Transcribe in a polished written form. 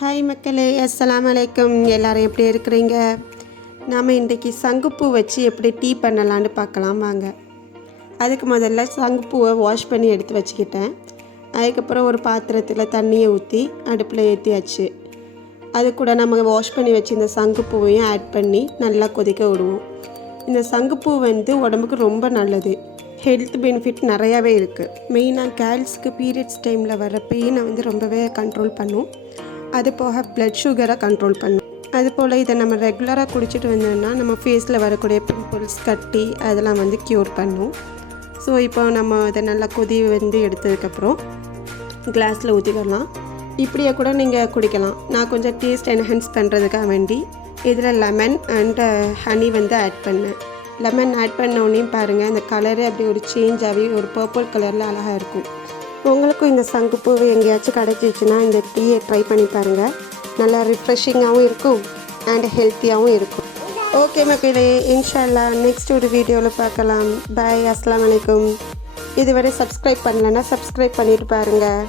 Hi மக்களே, அஸ்ஸலாமு அலைக்கும். எல்லோரும் எப்படி இருக்கிறீங்க? நாம் இன்றைக்கி சங்குப்பூ வச்சு எப்படி டீ பண்ணலான்னு பார்க்கலாம் வாங்க. அதுக்கு முதல்ல சங்குப்பூவை வாஷ் பண்ணி எடுத்து வச்சுக்கிட்டேன். அதுக்கப்புறம் ஒரு பாத்திரத்தில் தண்ணியை ஊற்றி அடுப்பில் ஏற்றியாச்சு. அது கூட நம்ம வாஷ் பண்ணி வச்சு இந்த சங்குப்பூவையும் ஆட் பண்ணி நல்லா கொதிக்க விடுவோம். இந்த சங்குப்பூ உடம்புக்கு ரொம்ப நல்லது. ஹெல்த் பெனிஃபிட் நிறையாவே இருக்குது. மெயினாக கேர்ள்ஸ்க்கு பீரியட்ஸ் டைமில் வர பெயினை ரொம்பவே கண்ட்ரோல் பண்ணும். அது போக பிளட் சுகரை கண்ட்ரோல் பண்ணும். அதுபோல் இதை நம்ம ரெகுலராக குடிச்சிட்டு வந்தோம்னா நம்ம ஃபேஸில் வரக்கூடிய பிம்பிள்ஸ், கட்டி அதெல்லாம் க்யூர் பண்ணும். ஸோ இப்போ நம்ம அதை நல்லா கொதி எடுத்ததுக்கப்புறம் கிளாஸில் ஊற்றிக்கலாம். இப்படியே கூட நீங்கள் குடிக்கலாம். நான் கொஞ்சம் டேஸ்ட் என்ஹான்ஸ் பண்ணுறதுக்காக வேண்டி இதில் லெமன் அண்ட் ஹனி ஆட் பண்ணேன். லெமன் ஆட் பண்ணோடனே பாருங்கள், அந்த கலரு அப்படி ஒரு சேஞ்ச் ஆகி ஒரு பர்பிள் கலரில் அழகாக இருக்கும். உங்களுக்கும் இந்த சங்குப்பூ எங்கேயாச்சும் கிடச்சிச்சின்னா இந்த டீயை ட்ரை பண்ணி பாருங்கள். நல்லா ரிஃப்ரெஷிங்காகவும் இருக்கும் அண்ட் ஹெல்த்தியாகவும் இருக்கும். ஓகே மக்களே, இன்ஷா அல்லாஹ் நெக்ஸ்ட் ஒரு வீடியோவில் பார்க்கலாம். பாய், அஸ்ஸலாமு அலைக்கும். இதுவரை சப்ஸ்கிரைப் பண்ணலைன்னா சப்ஸ்கிரைப் பண்ணிட்டு பாருங்கள்.